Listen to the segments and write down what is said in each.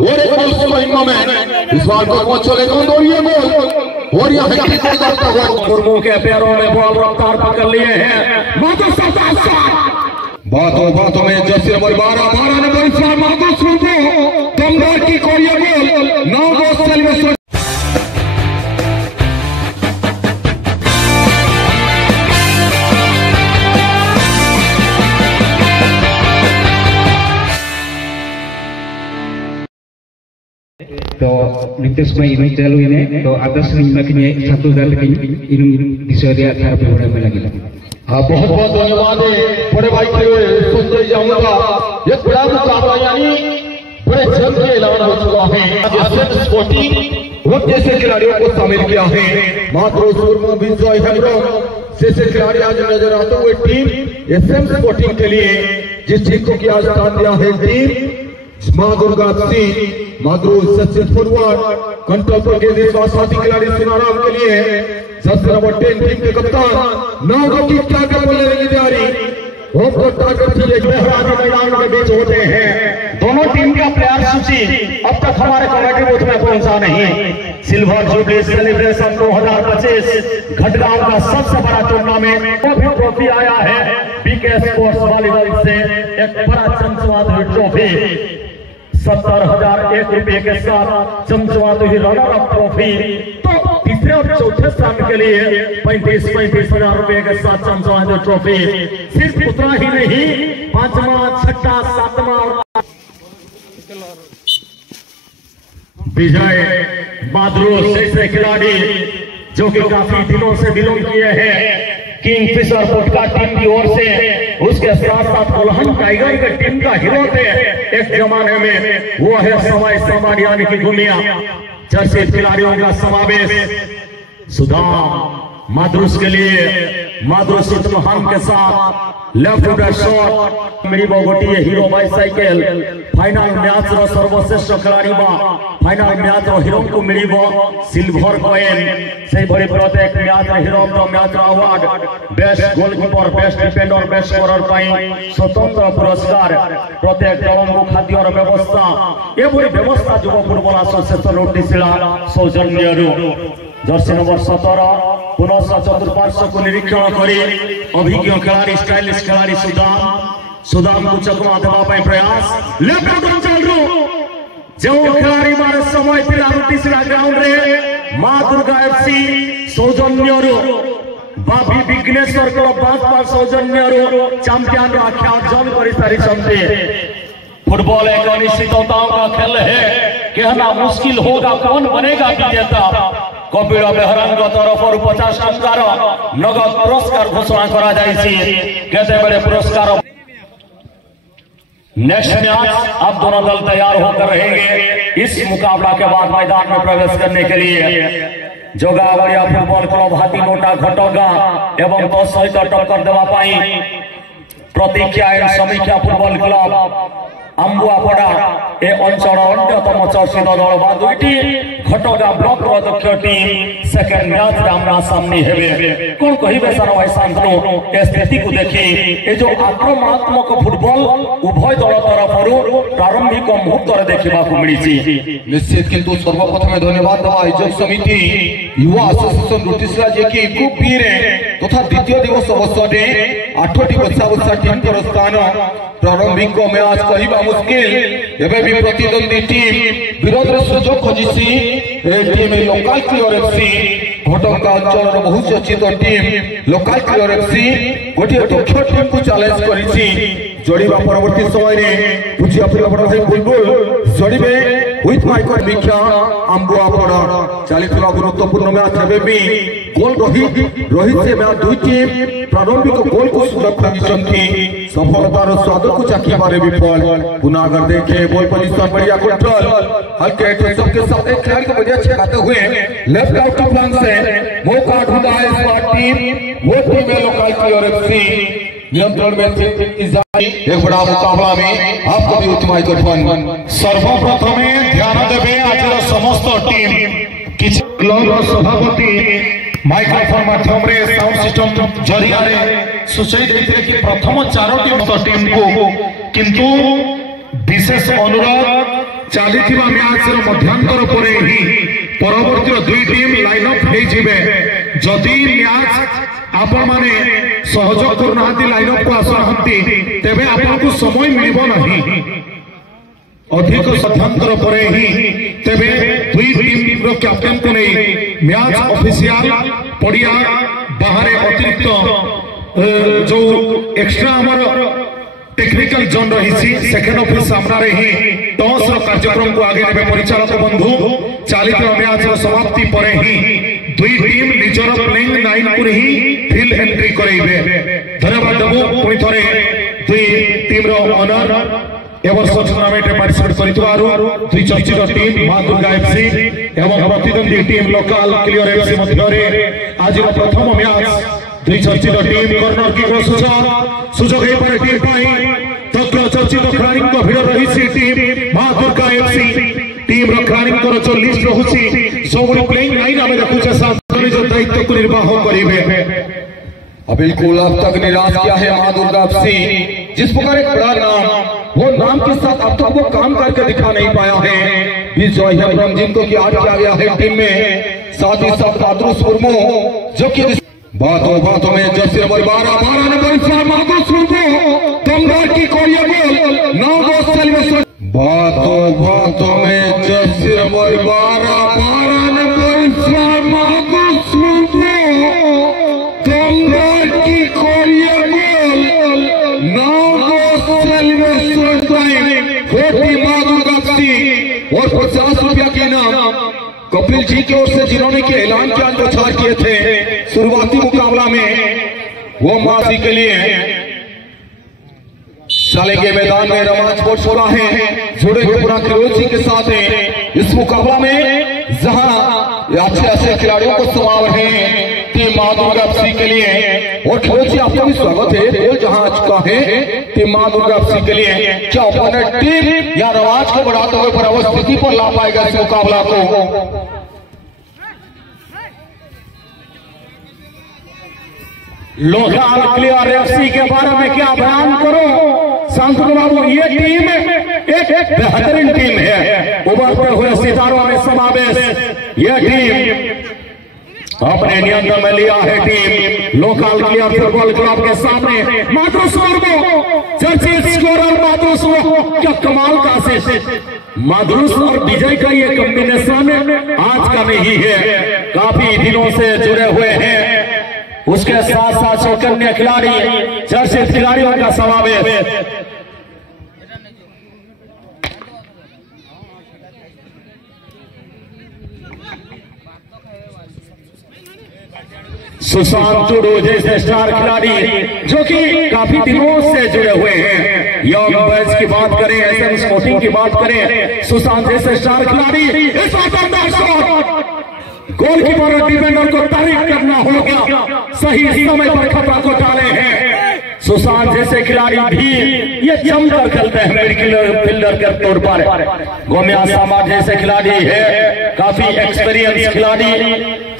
और एक goal scoring moment इस बार को पहुंच चले कौन और ये गोल और यह हैट्रिक को करता हुआ मुर्मू के पैरों में बॉल रफ्तार पकड़ लिए हैं बातों में जर्सी नंबर 12 नंबर इस्लाम माधव मुर्मू दमदार की और ये गोल 9 गोल सेलिब्रेशन तो नितेश भाई ini चालू ini तो आदर्श नहीं makanya satu kali ini bisa dia cara berbeda lagi हाँ बहुत बहुत धन्यवाद है बड़े भाई के संजय जामुका ये बड़ा मुकाबला यानी बड़े जल्द के ऐलान हो चुका है एसएम स्पोर्टिंग वो जैसे खिलाड़ियों को शामिल किया है मात्रो सुरमा विजय हरिओम जैसे खिलाड़ी आज नजर आते हुए टीम एसएम स्पोर्टिंग के लिए जिस टीम को किया स्थान दिया है टीम मां दुर्गा सिंह माधुर सचिन फॉरवर्ड कंट्रोल पर के साथी खिलाड़ी सुनाराम के लिए जर्सी नंबर 10 टीम के कप्तान 9 को किक क्या बोलने की तैयारी होम को टारगेट के लिए मैदान के बीच होते हैं दोनों टीम का प्लेयर सूची अब तक हमारे कमेटी बूथ में पहुंचा नहीं। सिल्वर जुबली सेलिब्रेशन 2025 घटगांव का सबसे बड़ा टूर्नामेंट वो भी ट्रॉफी आया है बीके स्पोर्ट्स वॉलीबॉल से एक बड़ा चमचमाती हुई ट्रॉफी 70,001 रुपए के साथ चमचमाती हुई रनर अप ट्रॉफी तो तीसरे और चौथे स्थान के लिए 35,000 रुपए के साथ चमचमाती हुई ट्रॉफी सिर्फ उतना ही नहीं 5वां 6वां 7वां और विजय माधुर जैसे खिलाड़ी जो कि काफी दिनों से बिलोंग किए हैं किंगफिशर फुटका टीम की ओर से उसके साथ साथ कोल्हान टाइगर के टीम का हीरो थे एक जमाने में वो है समय सामान यानी की दुनिया चर्चित खिलाड़ियों का समावेश सुदाम माधुरुस के लिए माधुरुस महान के साथ लेफ्ट फुटर शॉट मेरी बोगोटी हीरो बाइसाइकल फाइनल मैच रो सर्वश्रेष्ठ खिलाड़ी बा फाइनल मैच रो हीरो को मिलिबो सिल्वर कॉइन से बड़ी प्रत्येक match hero the match award best goalkeeper best defender best scorer पाई स्वतंत्र पुरस्कार प्रत्येक दल को खाद्य और व्यवस्था ए बड़ी व्यवस्था युवा फुटबल एसोसिएशन उठिसिला सौजन्यरू जर्सी नंबर 17 पुनः चतुर्पार्श्व को निरीक्षण करी अभिज्ञ खिलाड़ी स्टाइलिश खिलाड़ी सुदाम को चकमा देवा प्रयास लेफ्ट अंचल जो खिलाड़ी मारे समय पिला रुटिसिला ग्राउंड रे मां दुर्गा एफसी सौजन्यरू बाबी विघ्नेश्वर क्लब बाजपा सौजन्यरू चैंपियन आख्या अर्जन करि सारी फुटबॉल एक अनिश्चितताओं का खेल है कहना मुश्किल होगा कौन बनेगा विजेता कपिल बेहरान तरफ 50 टंकार नगद पुरस्कार घोषणा करा केते बड़े पुरस्कार नेक्स्ट मैच अब दोनों दल तैयार होकर रहेंगे इस मुकाबला के बाद मैदान में प्रवेश करने के लिए जोगावड़िया फुटबॉल क्लब हाथीमोटा घटगा एवं तो सहित टक्कर देवा प्रतीक्षा एवं समीक्षा फुटबॉल क्लब आंबुआपड़ा ए अंचल अन्यतम चर्चित दल बा दुईटी घटगा ब्लॉक अध्यक्ष टीम सेकेंड मैच आमना सामने हेबे कोन कहिबे सर भाई शांतनु ए स्थिति को देखि ए जो आक्रमणात्मक फुटबॉल उभय दल तरफरु प्रारंभिक मुहूर्त रे देखिबा को मिलिछि निश्चित किंतु सर्वप्रथम धन्यवाद दवा आयोजक समिति युवा एसोसिएशन रुटिसिला जे कि ग्रुप बी रे तथा द्वितीय दिवस अवसरे 8टी बच्चा टीम कर स्थान प्रारंभिक मैच कहिबा मुश्किल एबे भी प्रतिद्वंदी टीम विरोध रे सुजोग खोजिसी ए टीम लोकल क्लियर एफसी घटका अंचल बहुत चर्चित टीम लोकल क्लियर एफसी गोटे दक्ष टीम को चैलेंज करिसी जोड़ीबा परवर्ती समय रे पूछिया बड़ भाई बुलबुल जोड़ीबे विथ माइकर मिक्षा आंबुआपड़ा चलितला गुरुत्वपूर्ण मैच हेबे भी गोल रोहित से मैच दुई टीम प्रारंभिक गोल को सुलभ खोजिसंती सफलतार स्वाद को चाखिबारे विफल पुनः अगर देखे बॉल पोजीशन बढ़िया कंट्रोल हल्के टेंशन के साथ एक खिलाड़ी को बढ़िया छकाते हुए लेफ्ट आउट ऑफ फ्लांग से मौका ढूंढा है इस बार टीम वो टीम है लोकल क्लियर एफसी नियंत्रण में एक बड़ा मुकाबला में आपको भी उत्तम गठबंधन सर्वप्रथम ध्यान देवे आज समस्त टीम किछ क्लब सभापति माइक्रोफोन माध्यम रे साउंड सिस्टम जरिया रे सूचना देते कि प्रथम 4टी टीम को किंतु विशेष अनुरोध चलीथिबा मैच मध्यांतर परे ही परवर्ती दुई टीम लाइन अप होइजिबे जदि मैच आपण माने सहयोग करनाहांती लाइन अप को आसनाहांती तेबे आपनको समय मिलिबो नहीं अधिक मध्यांतर परे ही तेबे दुई टीम रो कैप्टन को नहीं मैच ऑफिशियल पड़िया बाहर अतिरिक्त जो एक्स्ट्रा हमर टेक्निकल जोन रही सेकेंड ऑफिस सामने ही टॉस कार्यक्रम को आगे ने परिचालक बंधु चलित मैच समाप्ति पर ही दुई टीम निजर प्लेइंग लाइन को ही फील्ड एंट्री करेबे धन्यवाद देबो पुनी थरे दुई टीम रो ऑनर एवर्स टूर्नामेंट में पार्टिसिपेट करितवारु दुई चर्चित टीम मां दुर्गा एफसी एवं प्रतिद्वंदी टीम लोकल क्लियर एफसी मध्यरे आज प्रथम मैच दुई चर्चित टीम कर्नर किक सुजोग टीम तज्ञ चर्चित खेलाड़ी भिड़ रही टीम मां दुर्गा एफसी टीम खेलाड़ी जो लिस्ट रहुची सब प्लेइंग लाइन आम देखुचे निज दायित्व को निर्वाह करेंगे। बिल्कुल अब तक निराश किया है मां दुर्गा एफसी जिस प्रकार एक बड़ा नाम वो नाम के साथ अब तक वो काम करके दिखा नहीं पाया है विजय हेम्ब्रम जिनको की आज किया गया है टीम में साथ ही साथ मातृस मुर्मू जो की बातों में जैसे नंबर 12 नंबर मातृस मुर्मू दमदार की कोरिया गोल 9 गोल सेलिब्रेशन बातों में जैसे नंबर 12 नंबर मातृस मुर्मू दमदार की कोरिया गोल 9 गोल सेलिब्रेशन होती मां दुर्गा एफसी और 50 रुपया के इनाम कपिल जी की ओर से जिन्होंने के ऐलान के प्रचार किए थे शुरुआती मुकाबला में वो मासी के लिए साले के मैदान में रवाना स्पोर्ट्स हो रहा है जुड़े हुए पूरा खिलोची के साथ है इस मुकाबला में जहां अच्छे खिलाड़ियों को समाव है टीम मां दुर्गा एफसी के लिए और खिलोची आपका भी स्वागत है गोल जहां आ चुका है टीम मां दुर्गा एफसी के लिए क्या ओपोनेंट टीम या रवाज को बढ़ाते हुए बराबर स्थिति पर ला पाएगा इस मुकाबला को लोकल क्लियर एफसी के बारे में क्या बयान करो शांतनु बाबू ये टीम एक बेहतरीन टीम है उभरते हुए सितारों में समावेश यह टीम अपने नियंत्रण में लिया है team local clear football club के सामने मातृस मुर्मू चर्चित स्कोरर मातृस क्या कमाल का असिस्ट मातृस और विजय का ये कॉम्बिनेशन आज का नहीं है काफी दिनों से जुड़े हुए हैं उसके साथ साथ चौकन्या खिलाड़ी चर्चित खिलाड़ियों का समावेश सुशांत टुडू जैसे स्टार खिलाड़ी जो कि काफी दिनों से जुड़े हुए हैं यंग बॉयज की बात करें एसएम स्पोर्टिंग की बात करें सुशांत जैसे स्टार खिलाड़ी इस गोलकीपर और डिफेंडर को तारीफ करना होगा सही समय पर खतरा को डाले हैं सुशांत जैसे खिलाड़ी भी ये जमकर खेलते हैं फील्डर के तौर पर गोमिया समाज जैसे खिलाड़ी है काफी एक्सपीरियंस खिलाड़ी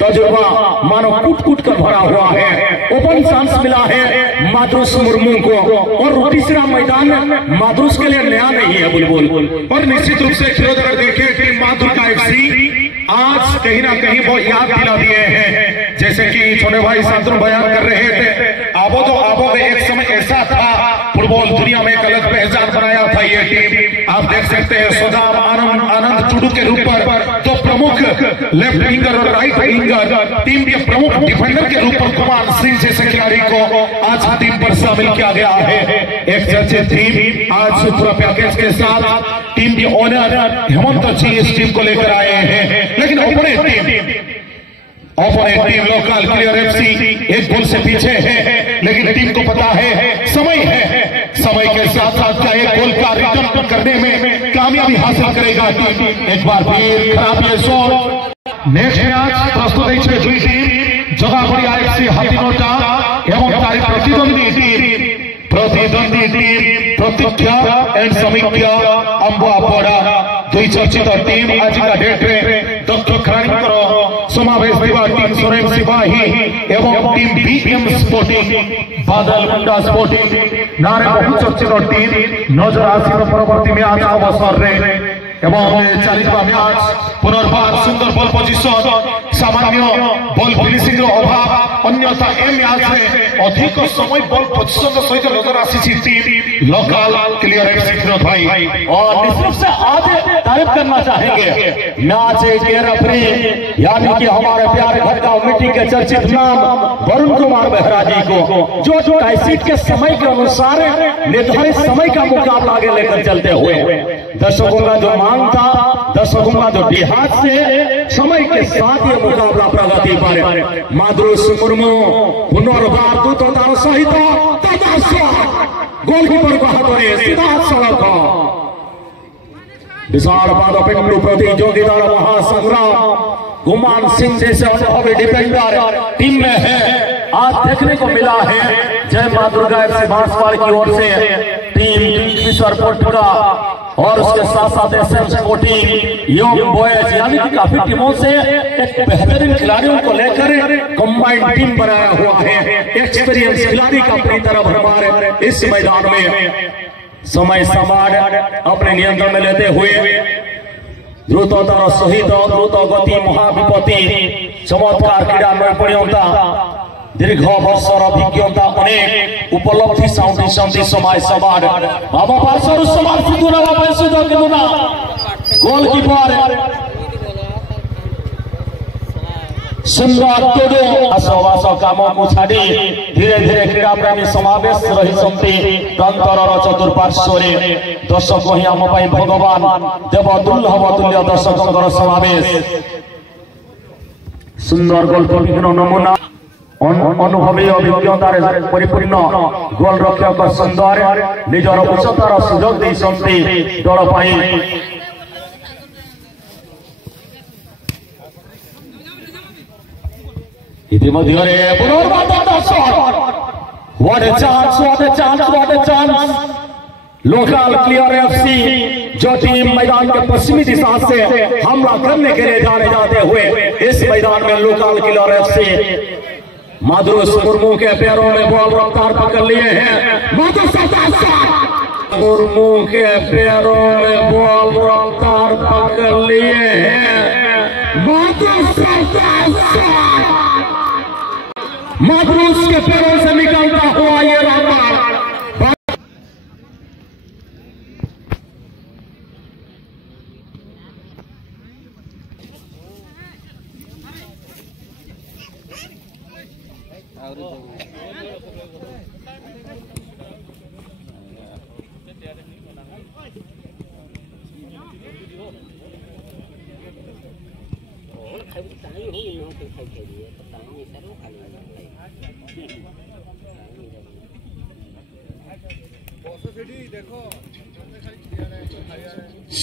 तजुर्बा मानो कूट कर भरा हुआ है ओपन चांस मिला है मातृस मुर्मू को और तीसरा मैदान मातृस के लिए नया नहीं है बुलबुल और निश्चित रूप से खिलौना देखे टीम मां दुर्गा एफसी आज कहीं ना कहीं वो याद दिला दिए हैं जैसे कि छोटे भाई शांतनु बयान कर रहे थे आबो में एक समय ऐसा था फुटबॉल दुनिया में एक अलग पहचान बनाया था ये टीम आप देख सकते हैं सुदाम आनंद टुडू के रूप पर तो प्रमुख लेफ्ट विंगर और राइट विंगर टीम के प्रमुख डिफेंडर के रूप पर कुमार सिंह जैसे खिलाड़ी को आज टीम पर शामिल किया गया है एक चर्चित टीम आज पूरा पैकेज के साथ टीम के ओनर हेमंत जी इस टीम को लेकर आए हैं लेकिन opponent team local clear FC एक गोल से पीछे है लेकिन टीम को पता है समय के साथ साथ क्या एक गोल का रिटर्न करने में कामयाबी हासिल करेगा टीम एक बार फिर खराब ये शॉट नेक्स्ट मैच प्रस्तुत है दुई टीम जगाबड़ी आईएफसी हाथीनोटा एवं तारी प्रतिद्वंदी टीम प्रतीक्षा एंड समीक्षा अंबापड़ा दुई चर्चित टीम आज का डेट में दक्ष खिलाड़ी समावेश टीम सोरेन सिपाही एवं टीम बीएम स्पोर्टिंग बादल मुंडा स्पोर्टिंग नारे बहुचर्चित टीम नजर आसी परवर्ती में आज अवसर এবং চালিবা ম্যাচ পুনর্বার সুন্দর বল পজিশন সামান্য বল ফিনিশিং অভাব अन्यथा ए मैच में अधिक समय बॉल पोजीशन सहित नजर आसी टीम लोकल क्लियर सिखरत भाई और निश्चित से आज तारीफ करना चाहेंगे मैच के रेफरी यानी कि हमारे प्यारे भटगांव मिट्टी के चर्चित नाम वरुण कुमार बेहरा जी को जो टाइसीट के समय के अनुसार निर्धारित समय का मुकाबला आगे लेकर चलते हुए दर्शकों का जो मांग था दर्शकों का जो देहात से समय के साथ ये मुकाबला प्रगति पर माधुरुष मुर्मू पुनर्बार दूतों सहित गोलकीपर को हाथों सीधा सड़क विशाल पादपिंडु प्रतियोगिता महासंग्राम गुमान सिंह जैसे अनुभवी डिफेंडर टीम में है। आज देखने को मिला है जय मां दुर्गा बांसवाड़ की ओर से टीम किंगफिशर पोटका और उसके साथ साथ एसएम स्पोर्टिंग यंग बॉयज यानी कि काफी टीमों से एक बेहतरीन खिलाड़ियों को लेकर कंबाइंड टीम बनाया हुआ है। एक्सपीरियंस खिलाड़ी का अपनी तरफ हमारे इस मैदान में समय समान अपने नियंत्रण में लेते हुए द्रुततर सहित द्रुत गति महाविपत्ति चमत्कार क्रीड़ा नैपुण्यता दीर्घ वर्षर अभिज्ञता अनेक उपलब्धि साउंडी समय समान बाबा पार्श्वर समान सुदूना बाबा सुदूर किनुना गोलकीपर सुंदर टोडो आसवास काम को छाड़ी धीरे धीरे क्रीड़ा प्रेमी समावेश रही प्रांतर चतुर्पार्श्वर दर्शक ही आम भगवान देव दुर्लभ तुल्य दर्शकों समावेश सुंदर गोलकीपर नमूना अनुभवी अभिज्ञतार परिपूर्ण गोल रक्षक सुंदर निजर उच्चतार सुजोग देइसंती दल पाई इतिमध्ये what a chance local clear FC जो टीम मैदान के पश्चिमी दिशा से हमला करने के लिए जाते हुए इस मैदान में लोकल क्लियर एफसी माधुरुष मुर्मू के पैरों में बॉल रफ्तार पकड़ लिए हैं। मुर्मू के पैरों में बॉल रफ्तार पकड़ लिए हैं। माधुरुष के पैरों से निकलता हुआ ये रफ्तार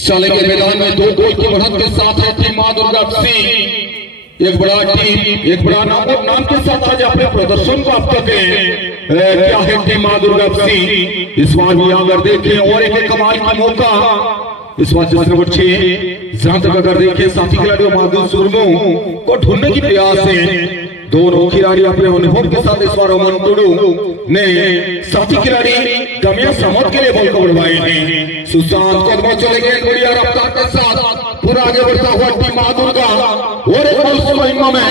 चले के मैदान में 2 गोल की बढ़त के साथ है टीम मां दुर्गा सिंह एक बड़ा टीम एक बड़ा नाम के साथ आज अपने प्रदर्शन को आप तक क्या है टीम मां दुर्गा सिंह इस बार भी अगर देखें और एक कमाल का मौका इस बार जिस नंबर 6 जहां तक अगर देखें साथी खिलाड़ियों माधुरुष मुर्मू को ढूंढने की प्रयास है दोनों खिलाड़ी अपने अनुभव के साथ इस बार अमन टुडू ने साथी खिलाड़ी गमिया समत के लिए बॉल को बढ़वाए हैं। सुशांत कदमों चले गए बढ़िया रफ्तार के साथ पूरा आगे बढ़ता हुआ टीम मां दुर्गा और एक बॉल सुलैमा में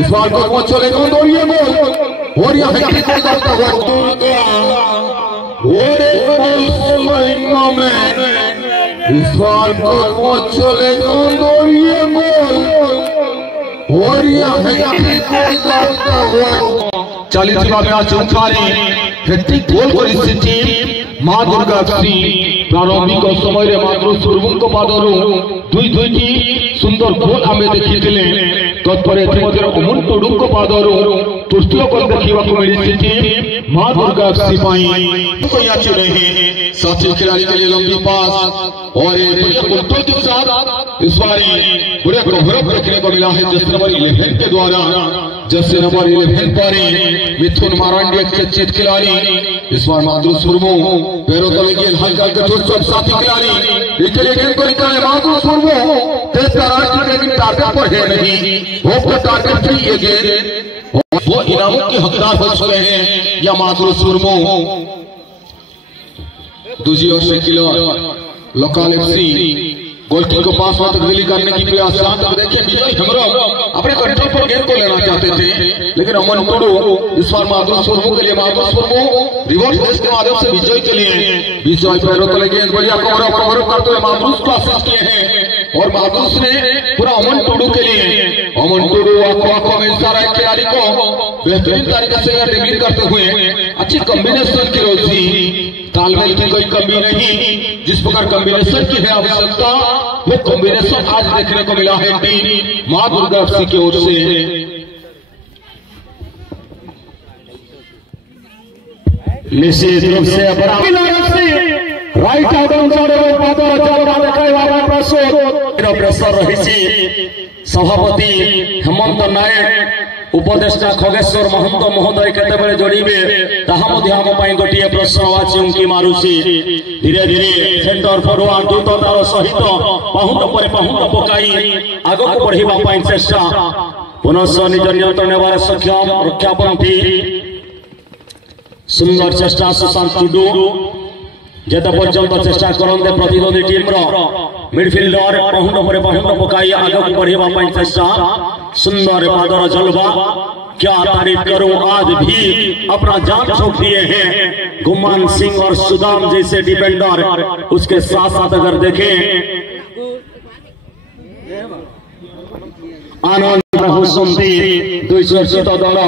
इस बार कदमों चले गए और ये बॉल और यह हैट्रिक करता हुआ दुर्गा और एक बॉल सुलैमा में इस बार कदमों चले गए और ये बॉल और यह हैट्रिक करता हुआ 40 मैच उठारी हैट्रिक गोल करी टीम मां दुर्गा सिंह प्रारंभिक समय माधुरुष मुर्मू को पादरू दुईटी सुंदर गोल आम देखी तत्पर अमन टुडू को पादरू तृतीय गोल देखा मिली टीम मां दुर्गा सिंह चुने हैं साथी खिलाड़ी के लिए लंबी पास और के साथ इस बार पूरे कोहरब देखने को मिला है जैसे नंबर 11 के द्वारा जैसे नंबर 11 पर मिथुन मारांडी एक चर्चित खिलाड़ी इस बार माधुरुष मुर्मू पैरों तले गेंद हल्का हल्का साथी खिलाड़ी इसके लिए गेंद को निकाले माधुरुष मुर्मू टारगेट पर है नहीं वो टारगेट थी ये गेंद वो इनामों के हकदार हो चुके हैं या माधुरुष मुर्मू दूसरी ओर से खिलाड़ी लोकल एफसी गोलकीपर के पास में तब्दीली करने की प्रयास जहां तक देखें विजय हेम्ब्रम अपने कंट्रोल पर गेंद को लेना चाहते थे, लेकिन अमन टुडू इस बार माधुस मुर्मू के लिए माधुस मुर्मू रिवर्स पेस के माध्यम से विजय के लिए विजय पैरों तले गेंद बढ़िया कवर करते हुए माधुस को असिस्ट किए हैं और माधुस ने पूरा अमन टुडू के लिए अमन टुडू आंखों में इशारा खिलाड़ी को बेहतरीन तरीके से ड्रिबलिंग करते हुए अच्छी कॉम्बिनेशन की रोजी, तालमेल की कोई कमी नहीं, जिस प्रकार कॉम्बिनेशन की है आवश्यकता वो कॉम्बिनेशन आज देखने को मिला है टीम मां दुर्गा एफसी की ओर से। निश्चित रूप से राइट प्रेसर रही सभापति हेमंत नायक उपदेष्टा खगेश्वर महंत महोदय केतबेले जोड़े ताम गोटे प्रश्न आज उंकी मारुसी धीरे धीरे सेंटर फरवार्ड द्रुततार सहित पाहुंड पर पाहुंड पकाई आग को बढ़ाई चेष्टा पुनः निज नियंत्रण नेबार सक्षम रक्षापंथी सुंदर चेष्टा सुशांत टुडू जेते पर्यंत चेष्टा करते प्रतिद्वंदी टीम मिडफिल्डर पाहुंड पर पाहुंड पकाई आग को बढ़ाई चेष्टा सुंदर पादर जलवा क्या तारीफ करूं आज भी अपना जान झोंक दिए हैं गुमान सिंह और सुदाम जैसे डिफेंडर। उसके साथ साथ अगर देखें आनंद हुसुमती दुई चर्चित दल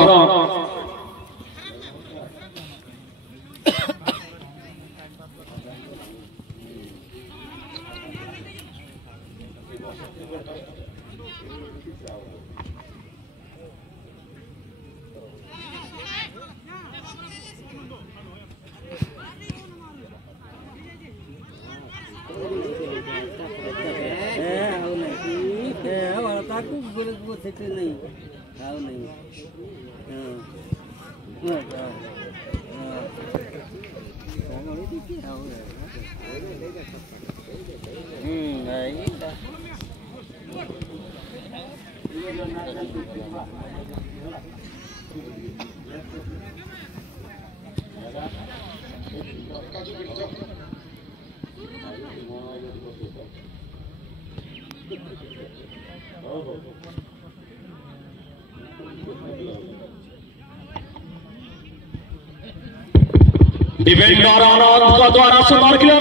डिफेंडर आनंद का द्वारा सुधार किया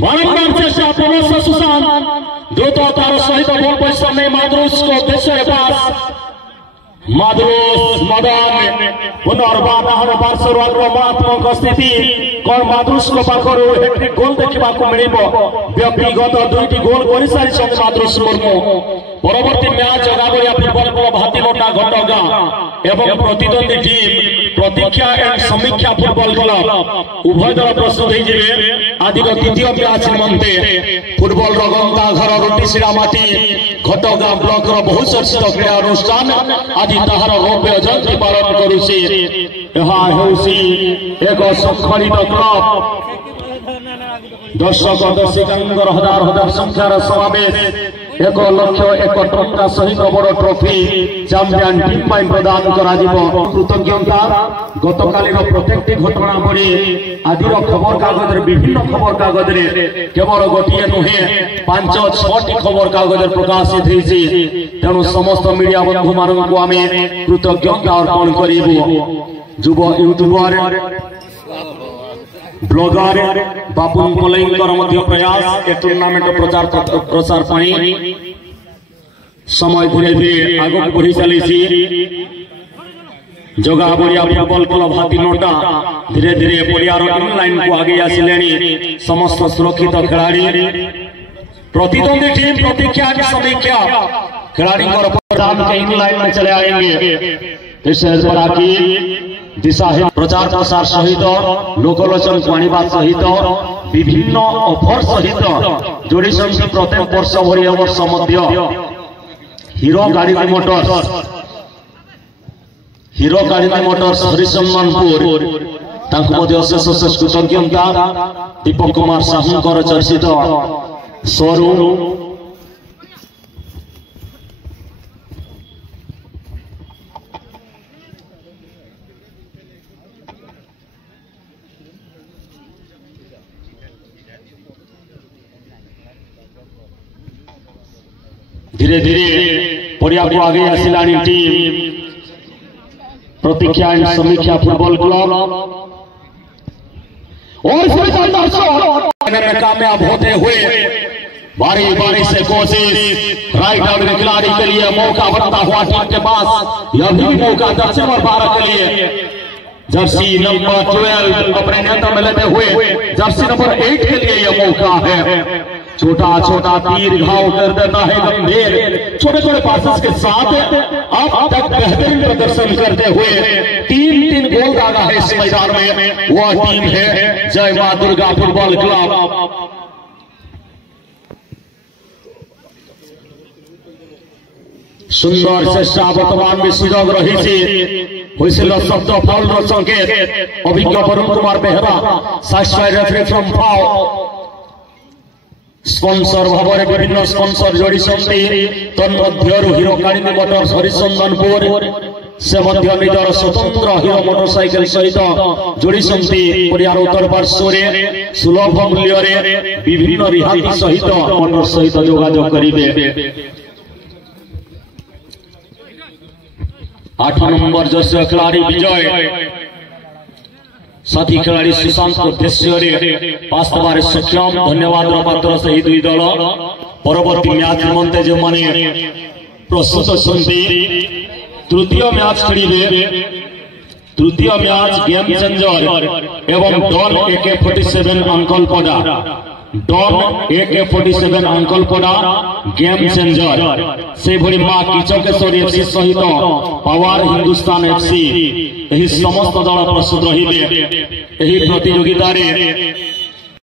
बारंबार चेष्टा पुनः सुशांत द्रुततार सहित बॉल पोजिशन में माधुस को देशर पास माधुस मदन पुनर्बार पार्श्व आक्रमणात्मक स्थिति कौन माधुस को पाखर हैट्रिक गोल देखा मिल व्यक्तिगत दुईटी गोल कर सारी माधुस मुर्मू परवर्ती मैच जगागड़िया फुटबल क्लब हाथीमोटा घटगां एवं प्रतिद्वंदी टीम प्रतीक्षा एंड समीक्षा फुटबल क्लब उभय दल प्रस्तुत हो आज द्वितीय मैच निमंते फुटबल गंगा घर रुटीशिला माटी घटगां ब्लॉक बहुत चर्चित क्रीड़ा अनुष्ठान आज ताहार रौप्य जयंती पालन करुछि। एक शृंखलित क्लब दर्शक दर्शिका हजार हजार संख्यार समावेश एक लक्ष्य एक टंका सहित बड़ ट्रॉफी चैंपियन टीम प्रदान कृतज्ञता गतकालीन प्रत्येक घटनावली आदि खबर कागज विभिन्न खबर कागज केवल गोटे नुहे 5-6 खबर कागज प्रकाशित होती तेणु समस्त मीडिया बंधु मानक आम कृतज्ञता अर्पण करूँ। युव यूट्यूबर ब्लॉगर बापुन मलई प्रयास ए टूर्नामेंट प्रचार समय धीरे धीरे आगे बढ़ी चली जगह बढ़िया फुटबल क्लब हाथीमोटा धीरे धीरे पड़ियार इनलाइन को आगे आसिले समस्त सुरक्षित खिलाड़ी प्रतिद्वंदी टीम प्रतीक्षा की समीक्षा खिलाड़ी के इनलाइन में चले आएंगे। दिशा प्रचार प्रसार सहित लोकलोचन को सहित विभिन्न ऑफर सहित जोड़ी प्रत्येक वर्ष भरी वर्ष हीरो गाड़ी मोटर्स हरिशमनपुर अशेष कृतज्ञता दीपक कुमार साहू चर्चित शोरूम धीरे धीरे पड़िया को आगे आसिलानी टीम प्रतीक्षा एंड समीक्षा फुटबॉल क्लब और में कामयाब होते हुए बारी बारी से कोशिश राइट आउट के खिलाड़ी के लिए मौका बनता हुआ टीम के पास। यह भी मौका जर्सी नंबर 12 के लिए, जर्सी नंबर 12 अपने नियंत्रण में लेते हुए जर्सी नंबर 8 के लिए यह मौका है। छोटा छोटा तीर घाव कर देता है गंभीर, छोटे छोटे पासेस के साथ अब तक बेहतरीन प्रदर्शन करते हुए 3-3 गोल दागा है इस मैदान में। वह टीम है जय मां दुर्गा फुटबॉल क्लब। सुंदर चेष्टा वर्तमान में सुजोग रही शब्द फल संकेत अभिज्ञ Varun Kumar Behera side referee from फाउ स्पॉन्सर भाव में विभिन्न स्पॉन्सर जोड़ी तन्मध्यरु हीरो कालिंदी मोटर्स हरिचंदनपुर से मध्य निजर स्वतंत्र हीरो मोटरसाइकेल सहित जोड़ी पड़ियार उत्तर पार्श्व सुलभ मूल्य विभिन्न रिहाती सहित मोटर सहित जोगाजोग करेंगे। 8 नंबर जर्सी खिलाड़ी विजय साथी खिलाड़ी सुशांत उद्देश्य पास दबारे सक्षम धन्यवाद पात्र से दुई दल परवर्ती मैच निमंते जो माने प्रस्तुत सन्ति तृतीय मैच खेलिबे। तृतीय मैच गेम चेंजर एवं don AK-47 Ankalpada don AK-47 Ankalpada game changer से भली मां किचकेश्वर FC सहित पावर हिंदुस्तान FC यही समस्त दल प्रस्तुत रही प्रतियोगिता